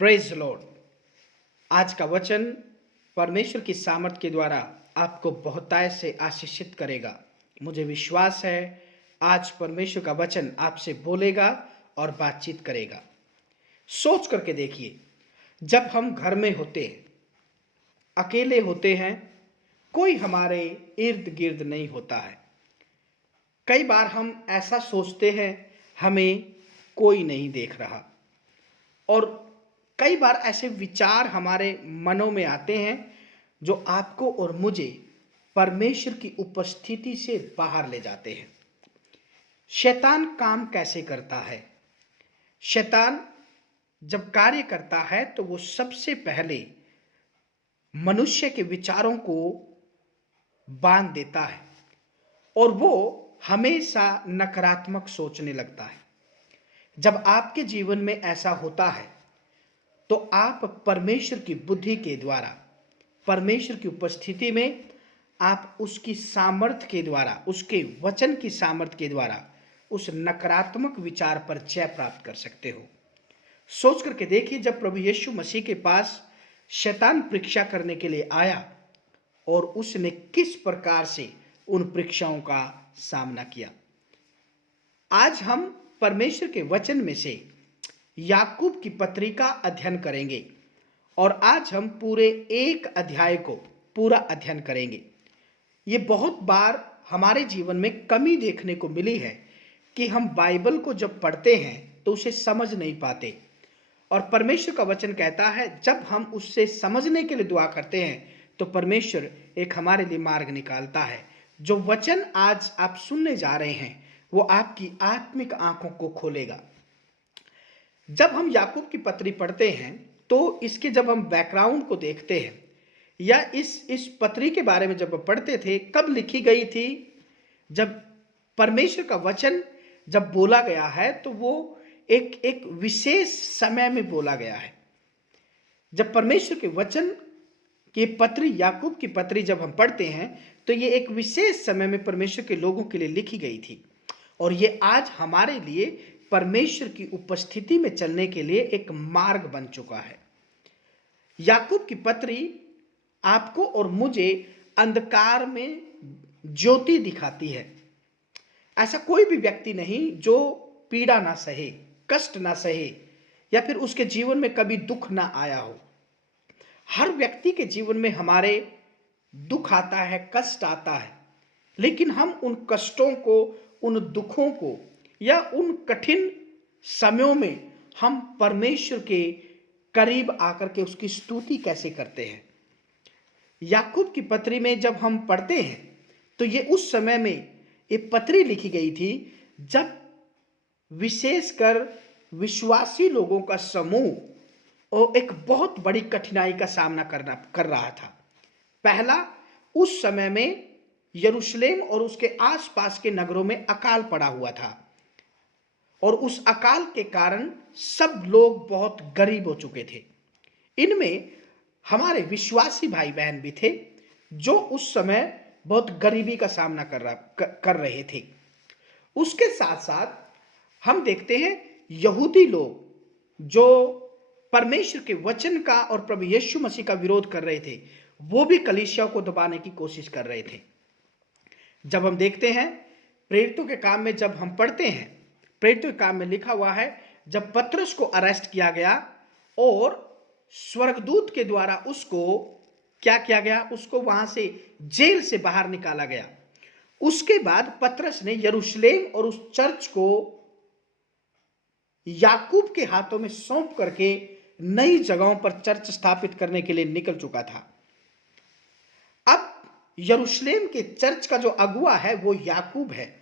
Praise Lord. आज का वचन परमेश्वर की सामर्थ के द्वारा आपको बहुतायत से आशीषित करेगा। मुझे विश्वास है आज परमेश्वर का वचन आपसे बोलेगा और बातचीत करेगा। सोच करके देखिए, जब हम घर में होते हैं, अकेले होते हैं, कोई हमारे इर्द गिर्द नहीं होता है। कई बार हम ऐसा सोचते हैं हमें कोई नहीं देख रहा, और कई बार ऐसे विचार हमारे मनों में आते हैं जो आपको और मुझे परमेश्वर की उपस्थिति से बाहर ले जाते हैं। शैतान काम कैसे करता है? शैतान जब कार्य करता है तो वो सबसे पहले मनुष्य के विचारों को बांध देता है और वो हमेशा नकारात्मक सोचने लगता है। जब आपके जीवन में ऐसा होता है तो आप परमेश्वर की बुद्धि के द्वारा, परमेश्वर की उपस्थिति में आप उसकी सामर्थ के द्वारा, उसके वचन की सामर्थ के द्वारा उस नकारात्मक विचार पर जय प्राप्त कर सकते हो। सोच करके देखिए, जब प्रभु यीशु मसीह के पास शैतान परीक्षा करने के लिए आया और उसने किस प्रकार से उन परीक्षाओं का सामना किया। आज हम परमेश्वर के वचन में से याकूब की पत्री का अध्ययन करेंगे और आज हम पूरे एक अध्याय को पूरा अध्ययन करेंगे। ये बहुत बार हमारे जीवन में कमी देखने को मिली है कि हम बाइबल को जब पढ़ते हैं तो उसे समझ नहीं पाते, और परमेश्वर का वचन कहता है जब हम उससे समझने के लिए दुआ करते हैं तो परमेश्वर एक हमारे लिए मार्ग निकालता है। जो वचन आज आप सुनने जा रहे हैं वो आपकी आत्मिक आंखों को खोलेगा। जब हम याकूब की पत्री पढ़ते हैं तो इसके जब हम बैकग्राउंड को देखते हैं या इस पत्री के बारे में जब पढ़ते थे, कब लिखी गई थी, जब परमेश्वर का वचन जब बोला गया है तो वो एक विशेष समय में बोला गया है। जब परमेश्वर के वचन की पत्री, याकूब की पत्री जब हम पढ़ते हैं तो ये एक विशेष समय में परमेश्वर के लोगों के लिए लिखी गई थी, और ये आज हमारे लिए परमेश्वर की उपस्थिति में चलने के लिए एक मार्ग बन चुका है। याकूब की पत्री आपको और मुझे अंधकार में ज्योति दिखाती है। ऐसा कोई भी व्यक्ति नहीं जो पीड़ा ना सहे, कष्ट ना सहे, या फिर उसके जीवन में कभी दुख ना आया हो। हर व्यक्ति के जीवन में हमारे दुख आता है, कष्ट आता है, लेकिन हम उन कष्टों को, उन दुखों को या उन कठिन समयों में हम परमेश्वर के करीब आकर के उसकी स्तुति कैसे करते हैं। याकूब की पत्री में जब हम पढ़ते हैं तो ये उस समय में ये पत्री लिखी गई थी जब विशेषकर विश्वासी लोगों का समूह और एक बहुत बड़ी कठिनाई का सामना कर रहा था। पहला, उस समय में यरूशलेम और उसके आसपास के नगरों में अकाल पड़ा हुआ था, और उस अकाल के कारण सब लोग बहुत गरीब हो चुके थे। इनमें हमारे विश्वासी भाई बहन भी थे जो उस समय बहुत गरीबी का सामना कर रहे थे। उसके साथ साथ हम देखते हैं यहूदी लोग जो परमेश्वर के वचन का और प्रभु यीशु मसीह का विरोध कर रहे थे, वो भी कलीसिया को दबाने की कोशिश कर रहे थे। जब हम देखते हैं प्रेरितों के काम में, जब हम पढ़ते हैं प्रेरितों के काम में लिखा हुआ है जब पतरस को अरेस्ट किया गया और स्वर्गदूत के द्वारा उसको क्या किया गया, उसको वहां से जेल से बाहर निकाला गया। उसके बाद पतरस ने यरूशलेम और उस चर्च को याकूब के हाथों में सौंप करके नई जगहों पर चर्च स्थापित करने के लिए निकल चुका था। अब यरूशलेम के चर्च का जो अगुआ है वो याकूब है।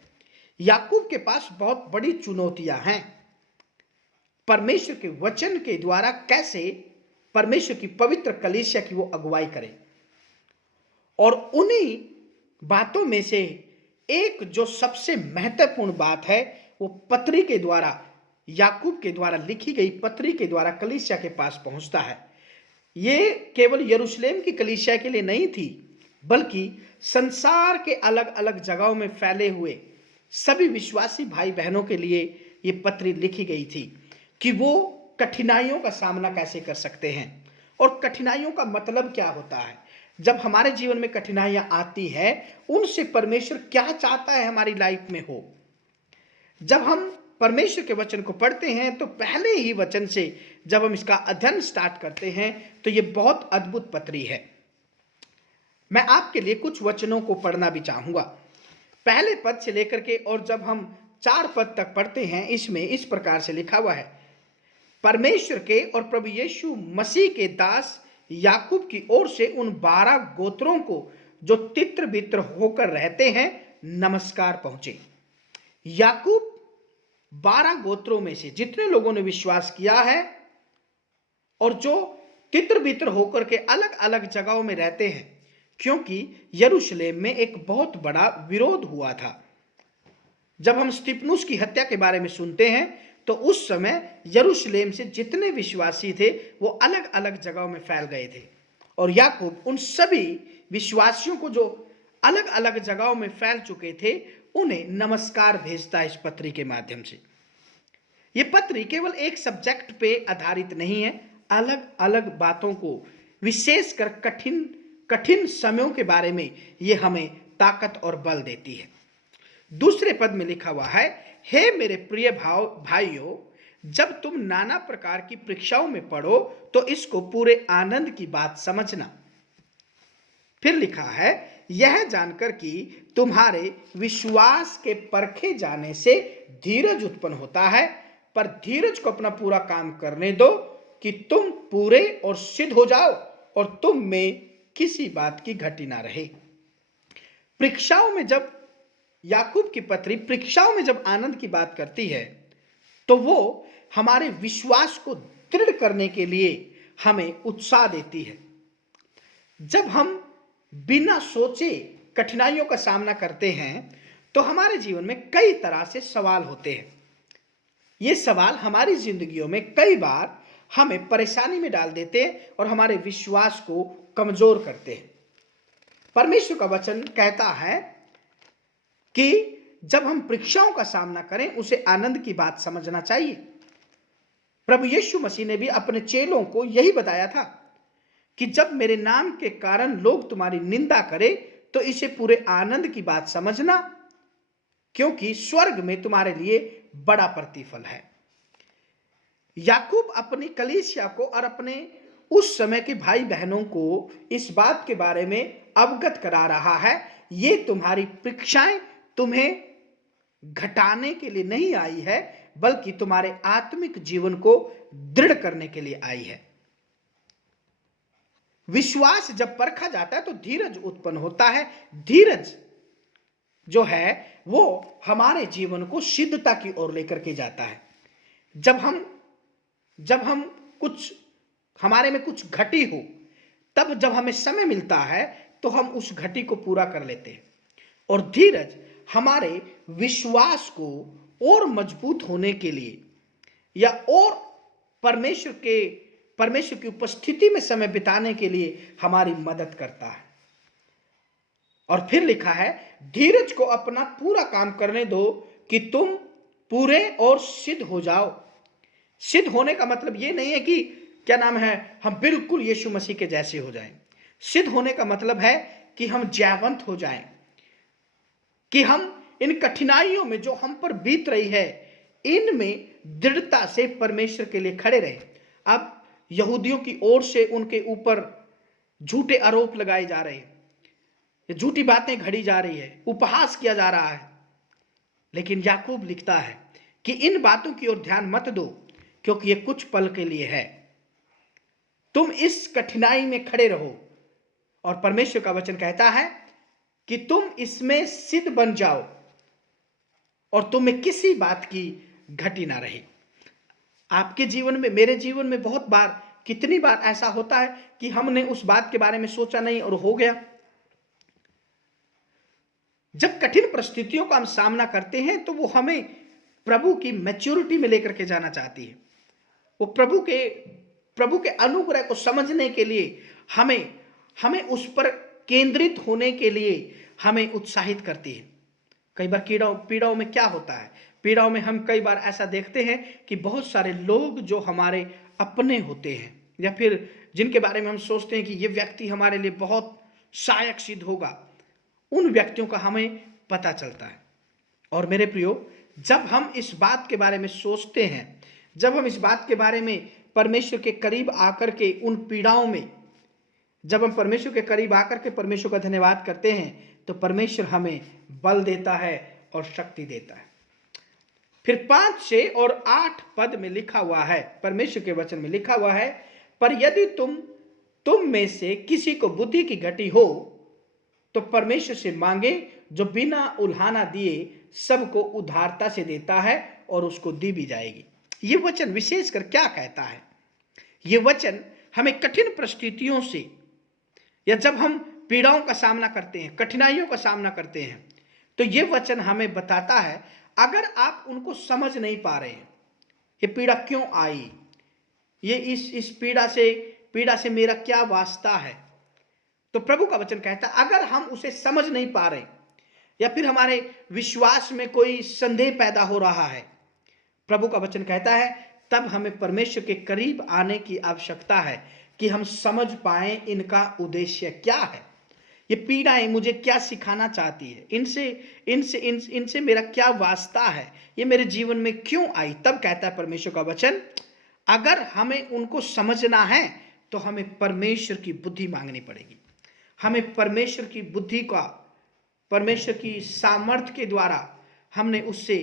याकूब के पास बहुत बड़ी चुनौतियां हैं। परमेश्वर के वचन के द्वारा कैसे परमेश्वर की पवित्र कलीसिया की वो अगुवाई करे, और उन्हीं बातों में से एक जो सबसे महत्वपूर्ण बात है वो पत्री के द्वारा, याकूब के द्वारा लिखी गई पत्री के द्वारा कलीसिया के पास पहुंचता है। ये केवल यरूशलेम की कलीसिया के लिए नहीं थी, बल्कि संसार के अलग अलग जगहों में फैले हुए सभी विश्वासी भाई बहनों के लिए ये पत्री लिखी गई थी कि वो कठिनाइयों का सामना कैसे कर सकते हैं और कठिनाइयों का मतलब क्या होता है। जब हमारे जीवन में कठिनाइयां आती है, उनसे परमेश्वर क्या चाहता है हमारी लाइफ में हो। जब हम परमेश्वर के वचन को पढ़ते हैं तो पहले ही वचन से जब हम इसका अध्ययन स्टार्ट करते हैं तो ये बहुत अद्भुत पत्री है। मैं आपके लिए कुछ वचनों को पढ़ना भी चाहूंगा, पहले पद से लेकर के, और जब हम 4 पद तक पढ़ते हैं, इसमें इस प्रकार से लिखा हुआ है, परमेश्वर के और प्रभु यीशु मसीह के दास याकूब की ओर से उन 12 गोत्रों को जो तित्र बित्र होकर रहते हैं नमस्कार पहुंचे। याकूब 12 गोत्रों में से जितने लोगों ने विश्वास किया है और जो तित्र बित्र होकर के अलग अलग जगहों में रहते हैं, क्योंकि यरूशलेम में एक बहुत बड़ा विरोध हुआ था। जब हम स्तिफनुस की हत्या के बारे में सुनते हैं तो उस समय यरूशलेम से जितने विश्वासी थे वो अलग अलग जगहों में फैल गए थे, और याकूब उन सभी विश्वासियों को जो अलग अलग जगहों में फैल चुके थे उन्हें नमस्कार भेजता है इस पत्री के माध्यम से। ये पत्री केवल एक सब्जेक्ट पे आधारित नहीं है, अलग अलग बातों को, विशेषकर कठिन कठिन समयों के बारे में ये हमें ताकत और बल देती है। दूसरे पद में लिखा हुआ है, हे मेरे प्रिय भाइयों, जब तुम नाना प्रकार की परीक्षाओं में पड़ो तो इसको पूरे आनंद की बात समझना। फिर लिखा है, यह जानकर कि तुम्हारे विश्वास के परखे जाने से धीरज उत्पन्न होता है, पर धीरज को अपना पूरा काम करने दो कि तुम पूरे और सिद्ध हो जाओ और तुम में किसी बात की घटी ना रहे। परीक्षाओं में जब याकूब की पत्री परीक्षाओं में जब आनंद की बात करती है तो वो हमारे विश्वास को दृढ़ करने के लिए हमें उत्साह देती है। जब हम बिना सोचे कठिनाइयों का सामना करते हैं तो हमारे जीवन में कई तरह से सवाल होते हैं। ये सवाल हमारी जिंदगियों में कई बार हमें परेशानी में डाल देते हैं और हमारे विश्वास को कमजोर करते हैं। परमेश्वर का वचन कहता है कि जब हम परीक्षाओं का सामना करें उसे आनंद की बात समझना चाहिए। प्रभु यीशु मसीह ने भी अपने चेलों को यही बताया था कि जब मेरे नाम के कारण लोग तुम्हारी निंदा करें तो इसे पूरे आनंद की बात समझना, क्योंकि स्वर्ग में तुम्हारे लिए बड़ा प्रतिफल है। याकूब अपनी कलीसिया को और अपने उस समय के भाई बहनों को इस बात के बारे में अवगत करा रहा है, ये तुम्हारी परीक्षाएं तुम्हें घटाने के लिए नहीं आई है, बल्कि तुम्हारे आत्मिक जीवन को दृढ़ करने के लिए आई है। विश्वास जब परखा जाता है तो धीरज उत्पन्न होता है। धीरज जो है वो हमारे जीवन को सिद्धता की ओर लेकर के जाता है। जब हम कुछ हमारे में कुछ घटी हो, तब जब हमें समय मिलता है तो हम उस घटी को पूरा कर लेते हैं। और धीरज हमारे विश्वास को और मजबूत होने के लिए या और परमेश्वर की उपस्थिति में समय बिताने के लिए हमारी मदद करता है। और फिर लिखा है, धीरज को अपना पूरा काम करने दो कि तुम पूरे और सिद्ध हो जाओ। सिद्ध होने का मतलब ये नहीं है कि क्या नाम है हम बिल्कुल यीशु मसीह के जैसे हो जाएं। सिद्ध होने का मतलब है कि हम जयवंत हो जाएं, कि हम इन कठिनाइयों में जो हम पर बीत रही है इनमें दृढ़ता से परमेश्वर के लिए खड़े रहे। अब यहूदियों की ओर से उनके ऊपर झूठे आरोप लगाए जा रहे हैं, झूठी बातें घड़ी जा रही है, उपहास किया जा रहा है, लेकिन याकूब लिखता है कि इन बातों की ओर ध्यान मत दो, क्योंकि ये कुछ पल के लिए है। तुम इस कठिनाई में खड़े रहो, और परमेश्वर का वचन कहता है कि तुम इसमें सिद्ध बन जाओ और तुम्हें किसी बात की घटी ना रहे। आपके जीवन में, मेरे जीवन में बहुत बार, कितनी बार ऐसा होता है कि हमने उस बात के बारे में सोचा नहीं और हो गया। जब कठिन परिस्थितियों का हम सामना करते हैं तो वो हमें प्रभु की मैच्योरिटी में लेकर के जाना चाहती है। वो प्रभु के अनुग्रह को समझने के लिए हमें उस पर केंद्रित होने के लिए हमें उत्साहित करती है। कई बार पीड़ाओं में क्या होता है, पीड़ाओं में हम कई बार ऐसा देखते हैं कि बहुत सारे लोग जो हमारे अपने होते हैं या फिर जिनके बारे में हम सोचते हैं कि ये व्यक्ति हमारे लिए बहुत सहायक सिद्ध होगा, उन व्यक्तियों का हमें पता चलता है। और मेरे प्रियो, जब हम इस बात के बारे में सोचते हैं, जब हम इस बात के बारे में परमेश्वर के करीब आकर के उन पीड़ाओं में, जब हम परमेश्वर के करीब आकर के परमेश्वर का धन्यवाद करते हैं, तो परमेश्वर हमें बल देता है और शक्ति देता है। फिर 5, 6 और 8 पद में लिखा हुआ है, परमेश्वर के वचन में लिखा हुआ है, पर यदि तुम में से किसी को बुद्धि की घटी हो तो परमेश्वर से मांगे, जो बिना उल्हाना दिए सबको उदारता से देता है और उसको दी भी जाएगी। ये वचन विशेषकर क्या कहता है? ये वचन हमें कठिन परिस्थितियों से, या जब हम पीड़ाओं का सामना करते हैं, कठिनाइयों का सामना करते हैं, तो ये वचन हमें बताता है, अगर आप उनको समझ नहीं पा रहे हैं, ये पीड़ा क्यों आई, ये इस पीड़ा से मेरा क्या वास्ता है, तो प्रभु का वचन कहता है, अगर हम उसे समझ नहीं पा रहे या फिर हमारे विश्वास में कोई संदेह पैदा हो रहा है, प्रभु का वचन कहता है, तब हमें परमेश्वर के करीब आने की आवश्यकता है कि हम समझ पाएं इनका उद्देश्य क्या है, ये पीड़ाएं मुझे क्या सिखाना चाहती है, इनसे मेरा क्या वास्ता है, ये मेरे जीवन में क्यों आई। तब कहता है परमेश्वर का वचन, अगर हमें उनको समझना है तो हमें परमेश्वर की बुद्धि मांगनी पड़ेगी। हमें परमेश्वर की बुद्धि का, परमेश्वर की सामर्थ्य के द्वारा हमने उससे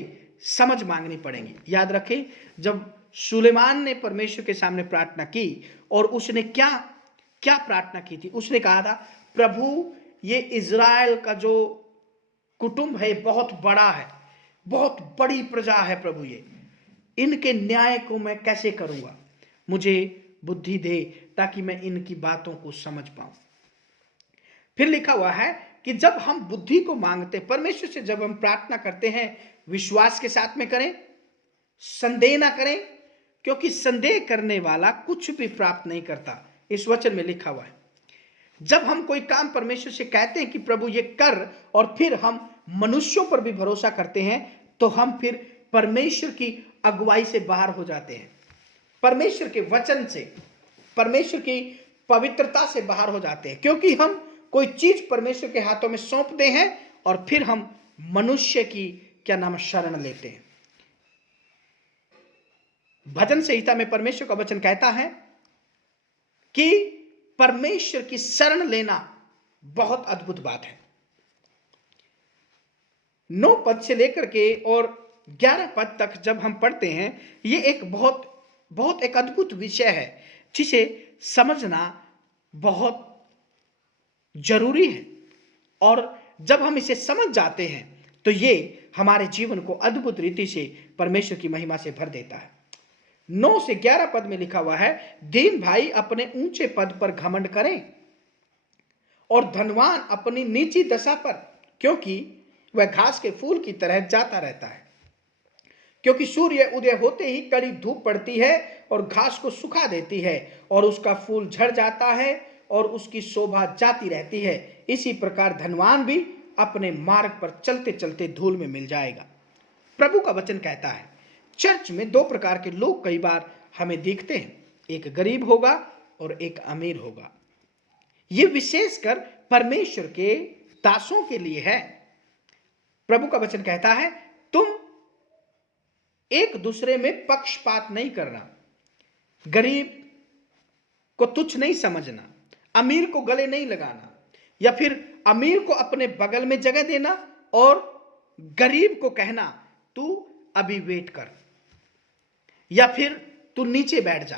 समझ मांगनी पड़ेगी। याद रखें, जब सुलेमान ने परमेश्वर के सामने प्रार्थना की, और उसने क्या क्या प्रार्थना की थी? उसने कहा था, प्रभु ये इज़राइल का जो कुटुंब है बहुत बड़ा है, बहुत बड़ी प्रजा है, प्रभु ये इनके न्याय को मैं कैसे करूंगा, मुझे बुद्धि दे ताकि मैं इनकी बातों को समझ पाऊं। फिर लिखा हुआ है कि जब हम बुद्धि को मांगते, परमेश्वर से जब हम प्रार्थना करते हैं, विश्वास के साथ में करें, संदेह ना करें, क्योंकि संदेह करने वाला कुछ भी प्राप्त नहीं करता। इस वचन में लिखा हुआ है, जब हम कोई काम परमेश्वर से कहते हैं कि प्रभु ये कर, और फिर हम मनुष्यों पर भी भरोसा करते हैं, तो हम फिर परमेश्वर की अगुवाई से बाहर हो जाते हैं, परमेश्वर के वचन से, परमेश्वर की पवित्रता से बाहर हो जाते हैं, क्योंकि हम कोई चीज परमेश्वर के हाथों में सौंपते हैं और फिर हम मनुष्य की शरण लेते हैं। भजन संहिता में परमेश्वर का वचन कहता है कि परमेश्वर की शरण लेना बहुत अद्भुत बात है। 9 पद से लेकर के और 11 पद तक जब हम पढ़ते हैं, ये एक बहुत एक अद्भुत विषय है जिसे समझना बहुत जरूरी है, और जब हम इसे समझ जाते हैं तो ये हमारे जीवन को अद्भुत रीति से परमेश्वर की महिमा से भर देता है। 9 से 11 पद में लिखा हुआ है, दीन भाई अपने ऊंचे पद पर घमंड करें और धनवान अपनी नीची दशा पर, क्योंकि वह घास के फूल की तरह जाता रहता है। क्योंकि सूर्य उदय होते ही कड़ी धूप पड़ती है और घास को सुखा देती है, और उसका फूल झड़ जाता है और उसकी शोभा जाती रहती है। इसी प्रकार धनवान भी अपने मार्ग पर चलते चलते धूल में मिल जाएगा। प्रभु का वचन कहता है, चर्च में 2 प्रकार के लोग कई बार हमें दिखते हैं, एक गरीब होगा और एक अमीर होगा। यह विशेषकर परमेश्वर के दासों के लिए है। प्रभु का वचन कहता है, तुम एक दूसरे में पक्षपात नहीं करना, गरीब को तुच्छ नहीं समझना, अमीर को गले नहीं लगाना, या फिर अमीर को अपने बगल में जगह देना और गरीब को कहना तू अभी वेट कर, या फिर तू नीचे बैठ जा।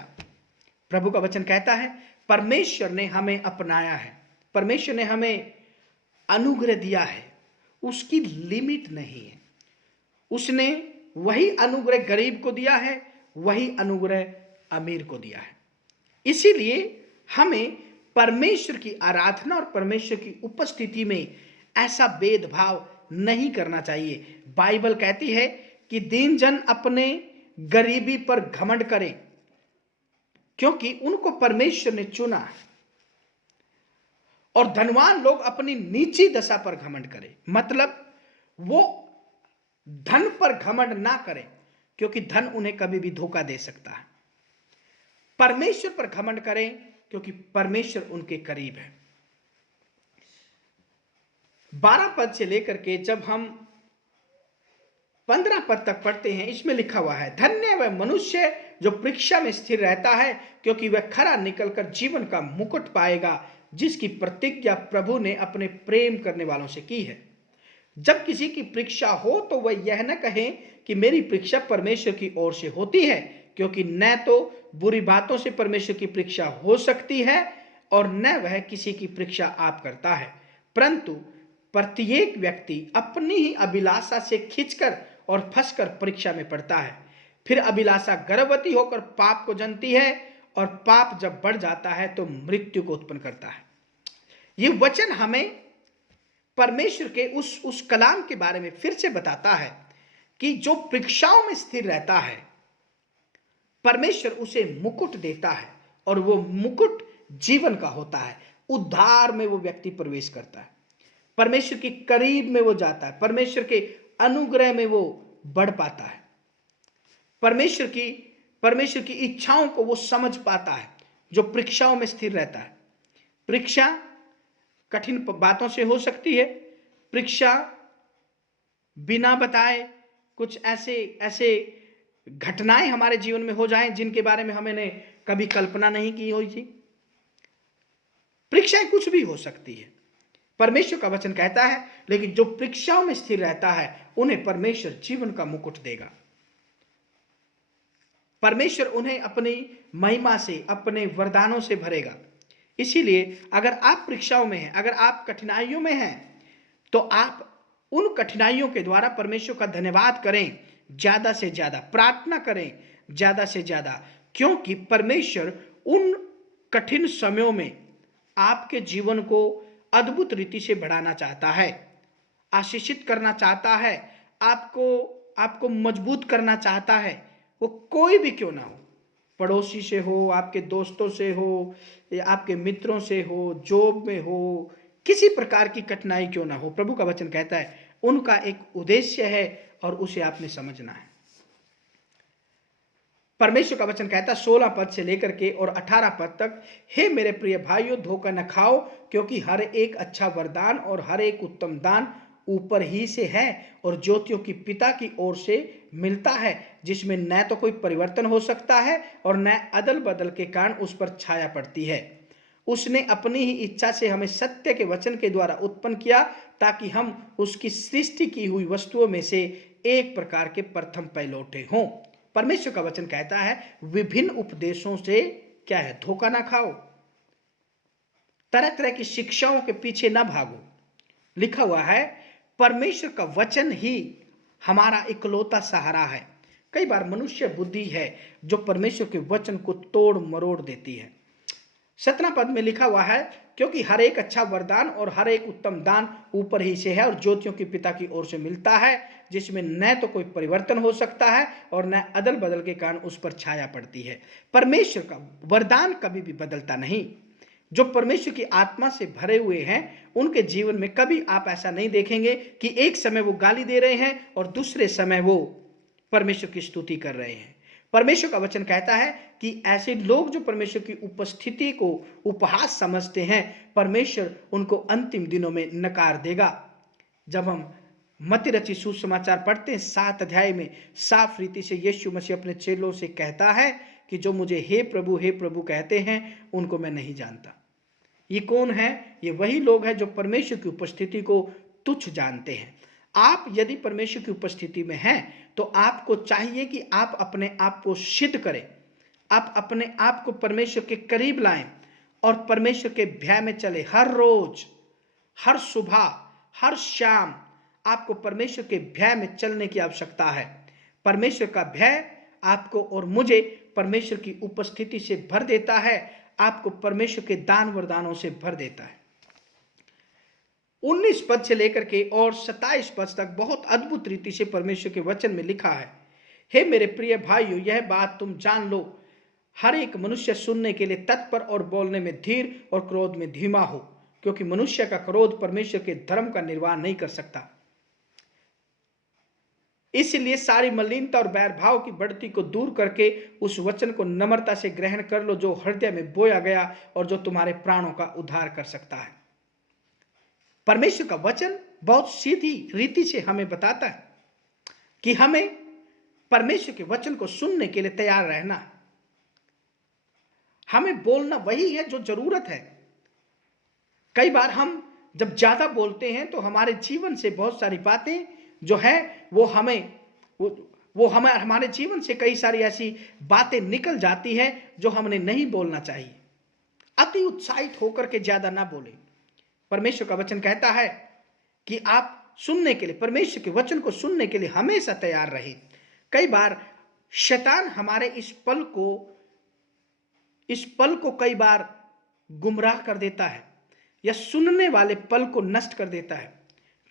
प्रभु का वचन कहता है, परमेश्वर ने हमें अपनाया है, परमेश्वर ने हमें अनुग्रह दिया है, उसकी लिमिट नहीं है। उसने वही अनुग्रह गरीब को दिया है, वही अनुग्रह अमीर को दिया है। इसीलिए हमें परमेश्वर की आराधना और परमेश्वर की उपस्थिति में ऐसा भेदभाव नहीं करना चाहिए। बाइबल कहती है कि दीन जन अपने गरीबी पर घमंड करें, क्योंकि उनको परमेश्वर ने चुना है, और धनवान लोग अपनी नीची दशा पर घमंड करें। मतलब वो धन पर घमंड ना करें, क्योंकि धन उन्हें कभी भी धोखा दे सकता है। परमेश्वर पर घमंड करें, क्योंकि परमेश्वर उनके करीब है। 12 पद से लेकर के जब हम 15 पद तक पढ़ते हैं, इसमें लिखा हुआ है, धन्य वह मनुष्य जो परीक्षा में स्थिर रहता है, क्योंकि वह खरा निकलकर जीवन का मुकुट पाएगा, जिसकी प्रतिज्ञा प्रभु ने अपने प्रेम करने वालों से की है। जब किसी की परीक्षा हो तो वह यह न कहे कि मेरी परीक्षा परमेश्वर की ओर से होती है, क्योंकि न तो बुरी बातों से परमेश्वर की परीक्षा हो सकती है और न वह किसी की परीक्षा आप करता है, परंतु प्रत्येक व्यक्ति अपनी ही अभिलाषा से खींचकर और फंसकर परीक्षा में पड़ता है। फिर अभिलाषा गर्भवती होकर पाप को जनती है, और पाप जब बढ़ जाता है तो मृत्यु को उत्पन्न करता है। ये वचन हमें परमेश्वर के उस कलाम के बारे में फिर से बताता है कि जो परीक्षाओं में स्थिर रहता है, परमेश्वर उसे मुकुट देता है, और वो मुकुट जीवन का होता है। उद्धार में वो व्यक्ति प्रवेश करता है, परमेश्वर के करीब में वो जाता है, परमेश्वर के अनुग्रह में वो बढ़ पाता है, परमेश्वर की इच्छाओं को वो समझ पाता है। जो परीक्षाओं में स्थिर रहता है, परीक्षा कठिन बातों से हो सकती है, परीक्षा बिना बताए कुछ ऐसे घटनाएं हमारे जीवन में हो जाएं जिनके बारे में हमने कभी कल्पना नहीं की हुई थी। परीक्षाएं कुछ भी हो सकती है, परमेश्वर का वचन कहता है, लेकिन जो परीक्षाओं में स्थिर रहता है उन्हें परमेश्वर जीवन का मुकुट देगा। परमेश्वर उन्हें अपनी महिमा से, अपने वरदानों से भरेगा। इसीलिए अगर आप परीक्षाओं में हैं, अगर आप कठिनाइयों में हैं, तो आप उन कठिनाइयों के द्वारा परमेश्वर का धन्यवाद करें, ज्यादा से ज्यादा प्रार्थना करें, ज्यादा से ज्यादा, क्योंकि परमेश्वर उन कठिन समयों में आपके जीवन को अद्भुत रीति से बढ़ाना चाहता है, आशीषित करना चाहता है, आपको मजबूत करना चाहता है। वो कोई भी क्यों ना हो, पड़ोसी से हो, आपके दोस्तों से हो, या आपके मित्रों से हो, जॉब में हो, किसी प्रकार की कठिनाई क्यों ना हो, प्रभु का वचन कहता है उनका एक उद्देश्य है और उसे आपने समझना है। परमेश्वर का वचन कहता है 16 पद से लेकर के और 18 पद तक, हे मेरे प्रिय भाइयों, धोखा न खाओ, क्योंकि हर एक अच्छा वरदान और हर एक उत्तम दान ऊपर ही से है और ज्योतियों की पिता की ओर से मिलता है, जिसमें न तो कोई परिवर्तन हो सकता है और न अदल बदल के कारण उस पर छाया पड़ती है। उसने अपनी ही इच्छा से हमें सत्य के वचन के द्वारा उत्पन्न किया, ताकि हम उसकी सृष्टि की हुई वस्तुओं में से एक प्रकार के प्रथम पहलौठे हों। परमेश्वर का वचन कहता है विभिन्न उपदेशों से क्या है, धोखा ना खाओ, तरह तरह की शिक्षाओं के पीछे ना भागो। लिखा हुआ है परमेश्वर का वचन ही हमारा इकलौता सहारा है। कई बार मनुष्य बुद्धि है जो परमेश्वर के वचन को तोड़ मरोड़ देती है। 17 पद में लिखा हुआ है, क्योंकि हर एक अच्छा वरदान और हर एक उत्तम दान ऊपर ही से है और ज्योतियों के पिता की ओर से मिलता है, जिसमें न तो कोई परिवर्तन हो सकता है और न अदल बदल के कारण उस पर छाया पड़ती है। परमेश्वर का वरदान कभी भी बदलता नहीं। जो परमेश्वर की आत्मा से भरे हुए हैं उनके जीवन में कभी आप ऐसा नहीं देखेंगे कि एक समय वो गाली दे रहे हैं और दूसरे समय वो परमेश्वर की स्तुति कर रहे हैं। परमेश्वर का वचन कहता है कि ऐसे लोग जो परमेश्वर की उपस्थिति को उपहास समझते हैं, परमेश्वर उनको अंतिम दिनों में नकार देगा। जब हम मत्ती रचित सुसमाचार पढ़ते हैं 7 अध्याय में, साफ रीति से यीशु मसीह अपने चेलों से कहता है कि जो मुझे हे प्रभु कहते हैं उनको मैं नहीं जानता। ये कौन है? ये वही लोग हैं जो परमेश्वर की उपस्थिति को तुच्छ जानते हैं। आप यदि परमेश्वर की उपस्थिति में हैं तो आपको चाहिए कि आप अपने आप को सिद्ध करें, आप अपने आप को परमेश्वर के करीब लाएं और परमेश्वर के भय में चले। हर रोज, हर सुबह, हर शाम आपको परमेश्वर के भय में चलने की आवश्यकता है। परमेश्वर का भय आपको और मुझे परमेश्वर की उपस्थिति से भर देता है, आपको परमेश्वर के दान वरदानों से भर देता है। 19 पद से लेकर के और 27 पद तक बहुत अद्भुत रीति से परमेश्वर के वचन में लिखा है, हे मेरे प्रिय भाइयों, यह बात तुम जान लो, हर एक मनुष्य सुनने के लिए तत्पर और बोलने में धीर और क्रोध में धीमा हो, क्योंकि मनुष्य का क्रोध परमेश्वर के धर्म का निर्वाह नहीं कर सकता। इसलिए सारी मलिनता और बैर भाव की बढ़ती को दूर करके उस वचन को नम्रता से ग्रहण कर लो जो हृदय में बोया गया और जो तुम्हारे प्राणों का उद्धार कर सकता है। परमेश्वर का वचन बहुत सीधी रीति से हमें बताता है कि हमें परमेश्वर के वचन को सुनने के लिए तैयार रहना है। हमें बोलना वही है जो जरूरत है। कई बार हम जब ज्यादा बोलते हैं तो हमारे जीवन से बहुत सारी बातें जो है वो हमारे जीवन से कई सारी ऐसी बातें निकल जाती है जो हमने नहीं बोलना चाहिए। अति उत्साहित होकर के ज्यादा ना बोले। परमेश्वर का वचन कहता है कि आप सुनने के लिए, परमेश्वर के वचन को सुनने के लिए हमेशा तैयार रहे। कई बार शैतान हमारे इस पल को कई बार गुमराह कर देता है या सुनने वाले पल को नष्ट कर देता है।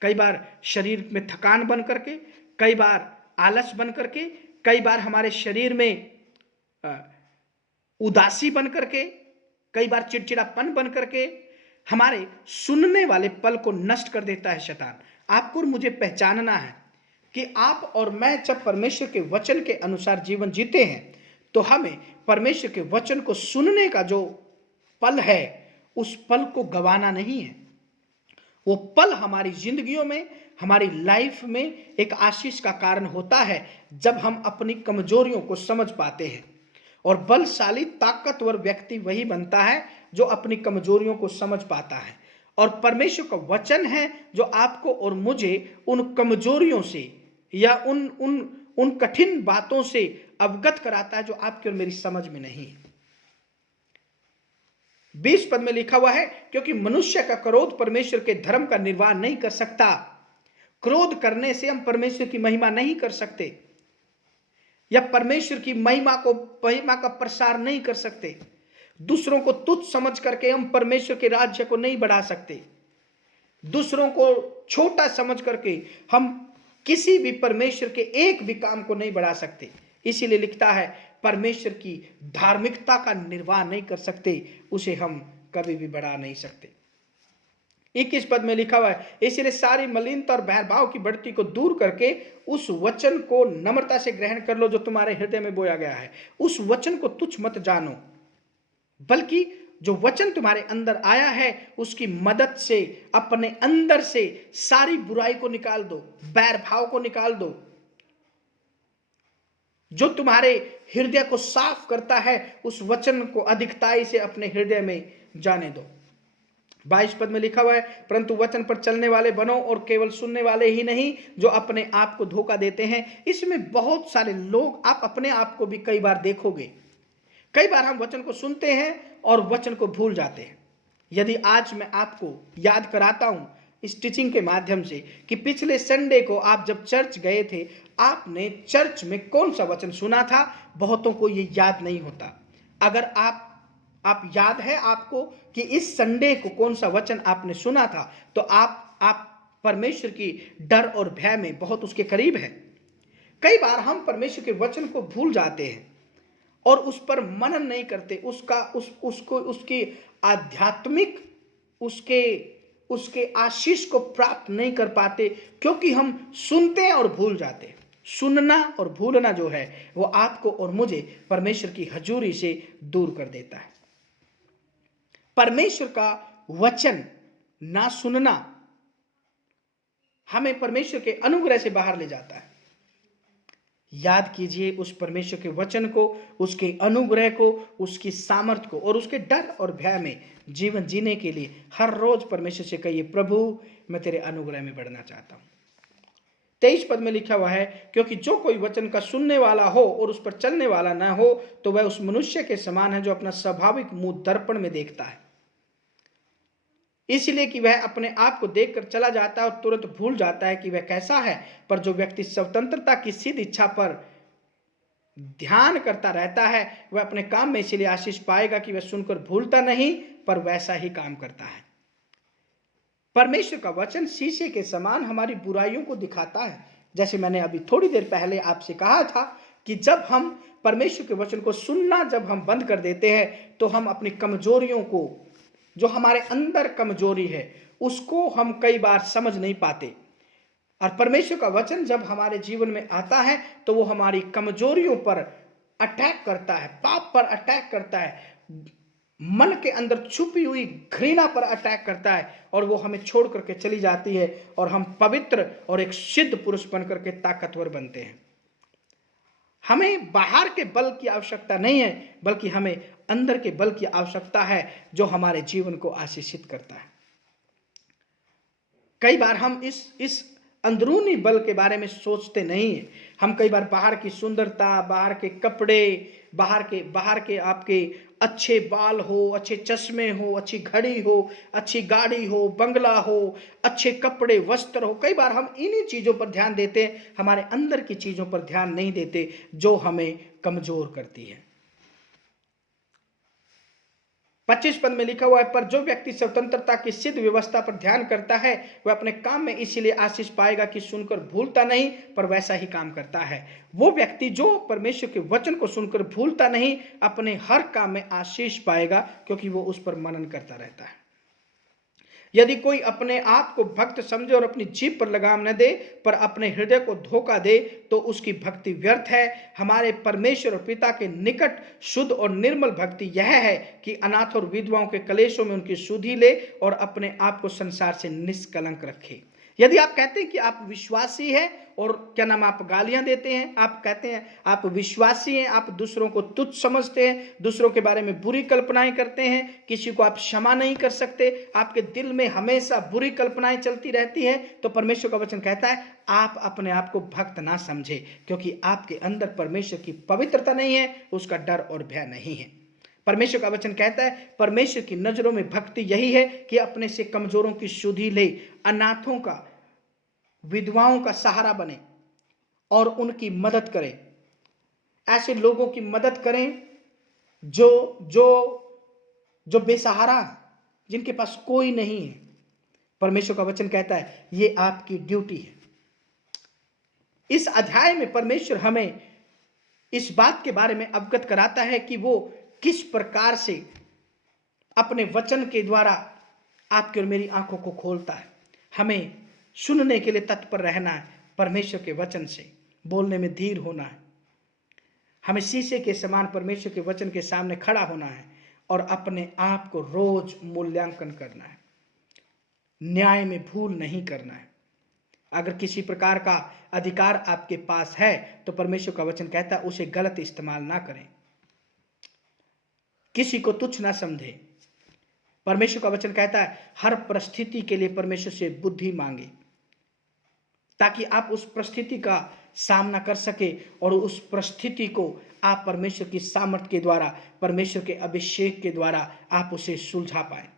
कई बार शरीर में थकान बन करके, कई बार आलस बन करके, कई बार हमारे शरीर में उदासी बन करके, कई बार चिड़चिड़ापन बन करके हमारे सुनने वाले पल को नष्ट कर देता है शैतान। आपको और मुझे पहचानना है कि आप और मैं जब परमेश्वर के वचन के अनुसार जीवन जीते हैं तो हमें परमेश्वर के वचन को सुनने का जो पल है उस पल को गंवाना नहीं है। वो पल हमारी जिंदगियों में, हमारी लाइफ में एक आशीष का कारण होता है जब हम अपनी कमजोरियों को समझ पाते हैं। और बलशाली ताकतवर व्यक्ति वही बनता है जो अपनी कमजोरियों को समझ पाता है। और परमेश्वर का वचन है जो आपको और मुझे उन कमजोरियों से या उन कठिन बातों से अवगत कराता है जो आपकी और मेरी समझ में नहीं है। 20 पद में लिखा हुआ है, क्योंकि मनुष्य का क्रोध परमेश्वर के धर्म का निर्वाह नहीं कर सकता। क्रोध करने से हम परमेश्वर की महिमा नहीं कर सकते या परमेश्वर की महिमा का प्रसार नहीं कर सकते। दूसरों को तुच्छ समझ करके हम परमेश्वर के राज्य को नहीं बढ़ा सकते। दूसरों को छोटा समझ करके हम किसी भी परमेश्वर के एक भी काम को नहीं बढ़ा सकते। इसीलिए लिखता है, परमेश्वर की धार्मिकता का निर्वाह नहीं कर सकते, उसे हम कभी भी बढ़ा नहीं सकते। 21 पद में लिखा हुआ है, इसलिए सारी मलिनता और बैरभाव की बढ़ती को दूर करके उस वचन को नम्रता से ग्रहण कर लो जो तुम्हारे हृदय में बोया गया है। उस वचन को तुच्छ मत जानो, बल्कि जो वचन तुम्हारे अंदर आया है उसकी मदद से अपने अंदर से सारी बुराई को निकाल दो, बैर भाव को निकाल दो। जो तुम्हारे हृदय को साफ करता है उस वचन को अधिकताई से अपने हृदय में जाने दो। 22 पद में लिखा हुआ है, परंतु वचन पर चलने वाले बनो और केवल सुनने वाले ही नहीं जो अपने आप को धोखा देते हैं। इसमें बहुत सारे लोग, आप अपने आप को भी कई बार देखोगे, कई बार हम वचन को सुनते हैं और वचन को भूल जाते हैं। यदि आज मैं आपको याद कराता हूं इस टीचिंग के माध्यम से कि पिछले संडे को आप जब चर्च गए थे, आपने चर्च में कौन सा वचन सुना था, बहुतों को ये याद नहीं होता। अगर आप याद है आपको कि इस संडे को कौन सा वचन आपने सुना था, तो आप परमेश्वर की डर और भय में बहुत उसके करीब हैं। कई बार हम परमेश्वर के वचन को भूल जाते हैं और उस पर मनन नहीं करते, उसकी आध्यात्मिक उसके आशीष को प्राप्त नहीं कर पाते, क्योंकि हम सुनते हैं और भूल जाते हैं। सुनना और भूलना जो है वो आपको और मुझे परमेश्वर की हजूरी से दूर कर देता है। परमेश्वर का वचन ना सुनना हमें परमेश्वर के अनुग्रह से बाहर ले जाता है। याद कीजिए उस परमेश्वर के वचन को, उसके अनुग्रह को, उसकी सामर्थ को, और उसके डर और भय में जीवन जीने के लिए हर रोज परमेश्वर से कहिए, प्रभु मैं तेरे अनुग्रह में बढ़ना चाहता हूं। 23 पद में लिखा हुआ है, क्योंकि जो कोई वचन का सुनने वाला हो और उस पर चलने वाला ना हो तो वह उस मनुष्य के समान है जो अपना स्वाभाविक मुंह दर्पण में देखता है, इसलिए कि वह अपने आप को देखकर चला जाता है और तुरंत भूल जाता है कि वह कैसा है। पर जो व्यक्ति स्वतंत्रता की सिद्ध इच्छा पर ध्यान करता रहता है वह अपने काम में इसलिए आशीष पाएगा कि वह सुनकर भूलता नहीं पर वैसा ही काम करता है। परमेश्वर का वचन शीशे के समान हमारी बुराइयों को दिखाता है। जैसे मैंने अभी थोड़ी देर पहले आपसे कहा था कि जब हम परमेश्वर के वचन को सुनना जब हम बंद कर देते हैं तो हम अपनी कमजोरियों को, जो हमारे अंदर कमजोरी है, उसको हम कई बार समझ नहीं पाते। और परमेश्वर का वचन जब हमारे जीवन में आता है तो वो हमारी कमजोरियों पर अटैक करता है, पाप पर अटैक करता है, मन के अंदर छुपी हुई घृणा पर अटैक करता है और वो हमें छोड़ करके चली जाती है और हम पवित्र और एक सिद्ध पुरुष बन करके ताकतवर बनते हैं। हमें बाहर के बल की आवश्यकता नहीं है, बल्कि हमें अंदर के बल की आवश्यकता है जो हमारे जीवन को आशीषित करता है। कई बार हम इस अंदरूनी बल के बारे में सोचते नहीं हैं। हम कई बार बाहर की सुंदरता, बाहर के कपड़े, बाहर के आपके अच्छे बाल हो, अच्छे चश्मे हो, अच्छी घड़ी हो, अच्छी गाड़ी हो, बंगला हो, अच्छे कपड़े वस्त्र हो, कई बार हम इन्हीं चीज़ों पर ध्यान देते हैं, हमारे अंदर की चीज़ों पर ध्यान नहीं देते जो हमें कमज़ोर करती है। 25 पद में लिखा हुआ है, पर जो व्यक्ति स्वतंत्रता की सिद्ध व्यवस्था पर ध्यान करता है वह अपने काम में इसीलिए आशीष पाएगा कि सुनकर भूलता नहीं पर वैसा ही काम करता है। वो व्यक्ति जो परमेश्वर के वचन को सुनकर भूलता नहीं अपने हर काम में आशीष पाएगा, क्योंकि वो उस पर मनन करता रहता है। यदि कोई अपने आप को भक्त समझे और अपनी जीभ पर लगाम न दे पर अपने हृदय को धोखा दे तो उसकी भक्ति व्यर्थ है। हमारे परमेश्वर और पिता के निकट शुद्ध और निर्मल भक्ति यह है कि अनाथ और विधवाओं के कलेशों में उनकी सुधि ले और अपने आप को संसार से निष्कलंक रखे। यदि आप कहते हैं कि आप विश्वासी हैं और क्या नाम आप गालियां देते हैं, आप कहते हैं आप विश्वासी हैं, आप दूसरों को तुच्छ समझते हैं, दूसरों के बारे में बुरी कल्पनाएं करते हैं, किसी को आप क्षमा नहीं कर सकते, आपके दिल में हमेशा बुरी कल्पनाएं चलती रहती हैं, तो परमेश्वर का वचन कहता है आप अपने आप को भक्त ना समझे, क्योंकि आपके अंदर परमेश्वर की पवित्रता नहीं है, उसका डर और भय नहीं है। परमेश्वर का वचन कहता है परमेश्वर की नजरों में भक्ति यही है कि अपने से कमजोरों की सुधि ले, अनाथों का, विधवाओं का सहारा बने और उनकी मदद करें। ऐसे लोगों की मदद करें जो जो जो बेसहारा, जिनके पास कोई नहीं है। परमेश्वर का वचन कहता है ये आपकी ड्यूटी है। इस अध्याय में परमेश्वर हमें इस बात के बारे में अवगत कराता है कि वो किस प्रकार से अपने वचन के द्वारा आपकी और मेरी आंखों को खोलता है। हमें सुनने के लिए तत्पर रहना है, परमेश्वर के वचन से बोलने में धीर होना है। हमें शीशे के समान परमेश्वर के वचन के सामने खड़ा होना है और अपने आप को रोज मूल्यांकन करना है, न्याय में भूल नहीं करना है। अगर किसी प्रकार का अधिकार आपके पास है तो परमेश्वर का वचन कहता है उसे गलत इस्तेमाल ना करें, किसी को तुच्छ ना समझे। परमेश्वर का वचन कहता है हर परिस्थिति के लिए परमेश्वर से बुद्धि मांगे ताकि आप उस परिस्थिति का सामना कर सके और उस परिस्थिति को आप परमेश्वर की सामर्थ के द्वारा, परमेश्वर के अभिषेक के द्वारा आप उसे सुलझा पाए।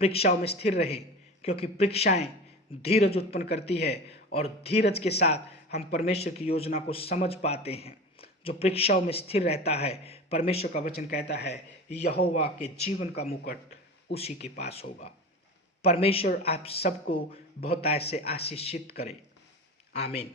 परीक्षाओं में स्थिर रहे, क्योंकि परीक्षाएं धीरज उत्पन्न करती है और धीरज के साथ हम परमेश्वर की योजना को समझ पाते हैं। जो परीक्षाओं में स्थिर रहता है, परमेश्वर का वचन कहता है यहोवा के जीवन का मुकुट उसी के पास होगा। परमेश्वर आप सबको बहुतायत से आशीषित करे। आमीन।